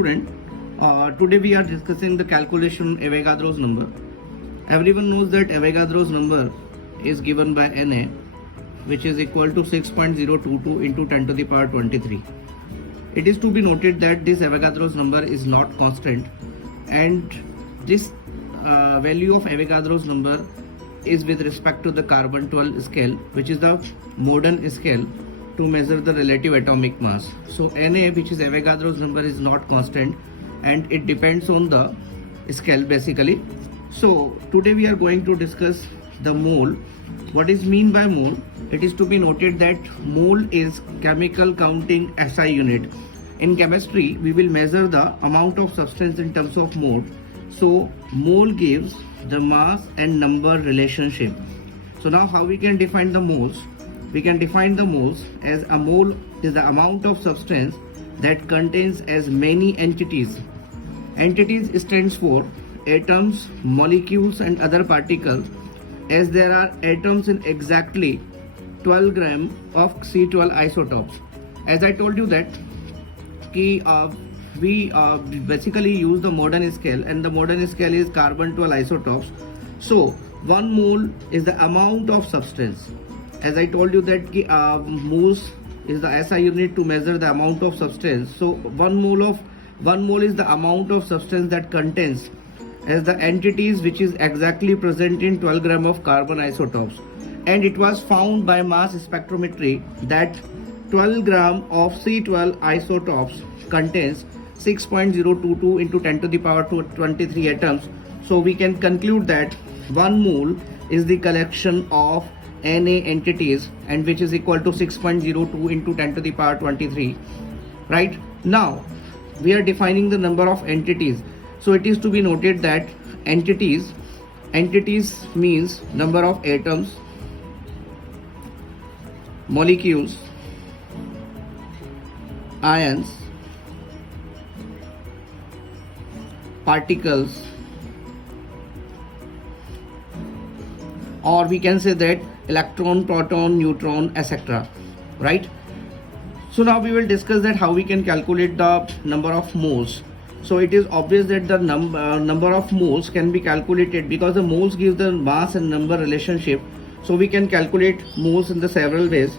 student, today we are discussing the calculation Avogadro's number. Everyone knows that Avogadro's number is given by Na, which is equal to 6.022 into 10 to the power 23. It is to be noted that this Avogadro's number is not constant, and this value of Avogadro's number is with respect to the carbon 12 scale, which is the modern scale to measure the relative atomic mass. So Na, which is Avogadro's number, is not constant and it depends on the scale basically. So today we are going to discuss the mole. What is mean by mole? It is to be noted that mole is chemical counting SI unit. In chemistry, we will measure the amount of substance in terms of mole. So mole gives the mass and number relationship. So now how we can define the moles? We can define the moles as a mole is the amount of substance that contains as many entities. Entities stands for atoms, molecules and other particles, as there are atoms in exactly 12 gram of C12 isotopes. As I told you that we basically use the modern scale, and the modern scale is carbon 12 isotopes. So 1 mole is the amount of substance. As I told you that moles is the SI unit to measure the amount of substance. So 1 mole is the amount of substance that contains as the entities which is exactly present in 12 gram of carbon isotopes. And it was found by mass spectrometry that 12 gram of C12 isotopes contains 6.022 into 10 to the power 23 atoms. So we can conclude that 1 mole is the collection of Na entities, and which is equal to 6.02 into 10 to the power 23. Right now we are defining the number of entities. So it is to be noted that entities means number of atoms, molecules, ions, particles, or we can say that electron, proton, neutron, etc. Right? So now we will discuss that how we can calculate the number of moles. So it is obvious that the number of moles can be calculated because the moles give the mass and number relationship. So we can calculate moles in the several ways.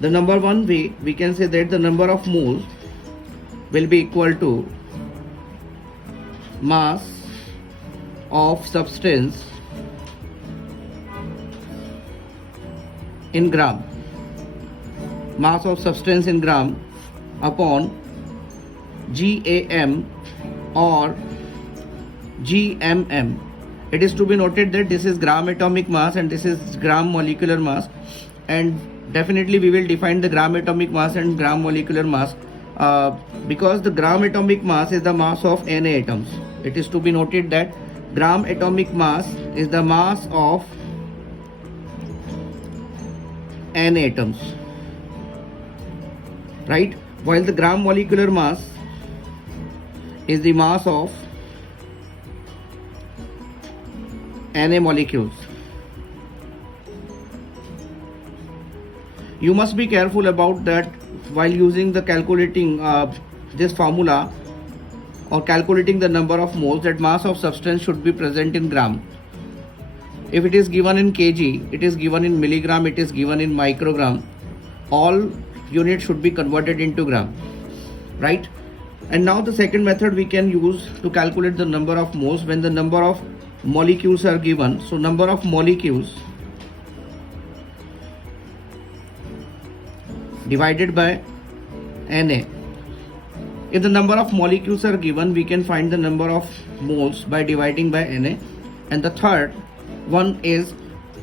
The number one way, we can say that the number of moles will be equal to mass of substance in gram, mass of substance in gram upon GAM or GMM. It is to be noted that this is gram atomic mass and this is gram molecular mass, and definitely we will define the gram atomic mass and gram molecular mass because the gram atomic mass is the mass of Na atoms. It is to be noted that gram atomic mass is the mass of Na atoms, right? While the gram molecular mass is the mass of Na molecules. You must be careful about that while using the calculating this formula or calculating the number of moles, that mass of substance should be present in gram. If it is given in kg, it is given in milligram, it is given in microgram, all units should be converted into gram, right? And now the second method we can use to calculate the number of moles when the number of molecules are given. So number of molecules divided by Na. If the number of molecules are given, we can find the number of moles by dividing by Na. And the third one is,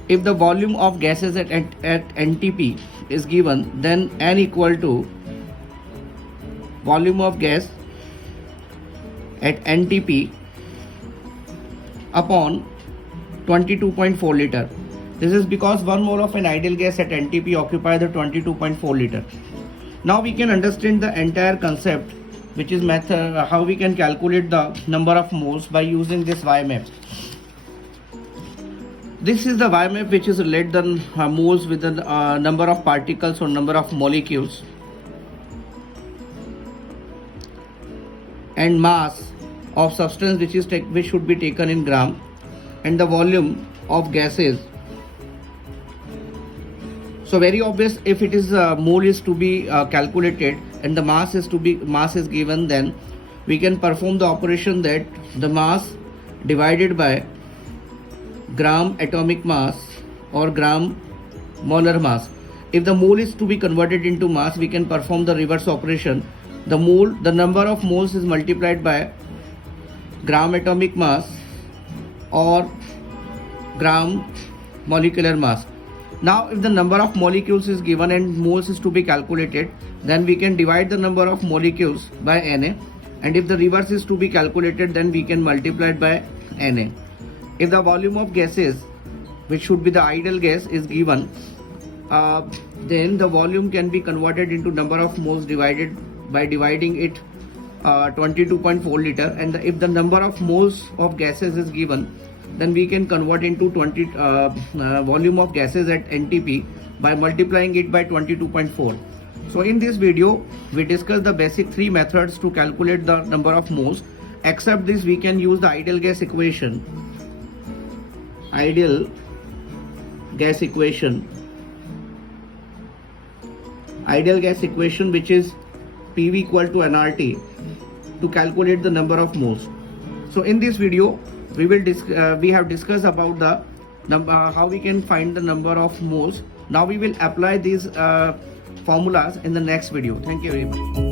if the volume of gases at NTP is given, then N equal to volume of gas at NTP upon 22.4 liter. This is because 1 mole of an ideal gas at NTP occupies the 22.4 liter. Now we can understand the entire concept, which is method how we can calculate the number of moles by using this Y map. This is the Y map which is relate the moles with the number of particles or number of molecules. and mass of substance which should be taken in gram, and the volume of gases. So very obvious, if it is mole is to be calculated and the mass is given, then we can perform the operation that the mass divided by gram atomic mass or gram molar mass. If the mole is to be converted into mass, we can perform the reverse operation. The number of moles is multiplied by gram atomic mass or gram molecular mass. Now if the number of molecules is given and moles is to be calculated, then we can divide the number of molecules by Na, and if the reverse is to be calculated, then we can multiply it by Na. If the volume of gases, which should be the ideal gas, is given, then the volume can be converted into number of moles divided by dividing it 22.4 liter, and if the number of moles of gases is given, then we can convert into volume of gases at NTP by multiplying it by 22.4. So in this video we discuss the basic three methods to calculate the number of moles. Except this, we can use the ideal gas equation which is PV equal to nRT to calculate the number of moles. So in this video we have discussed about the how we can find the number of moles. Now we will apply these formulas in the next video. Thank you very much.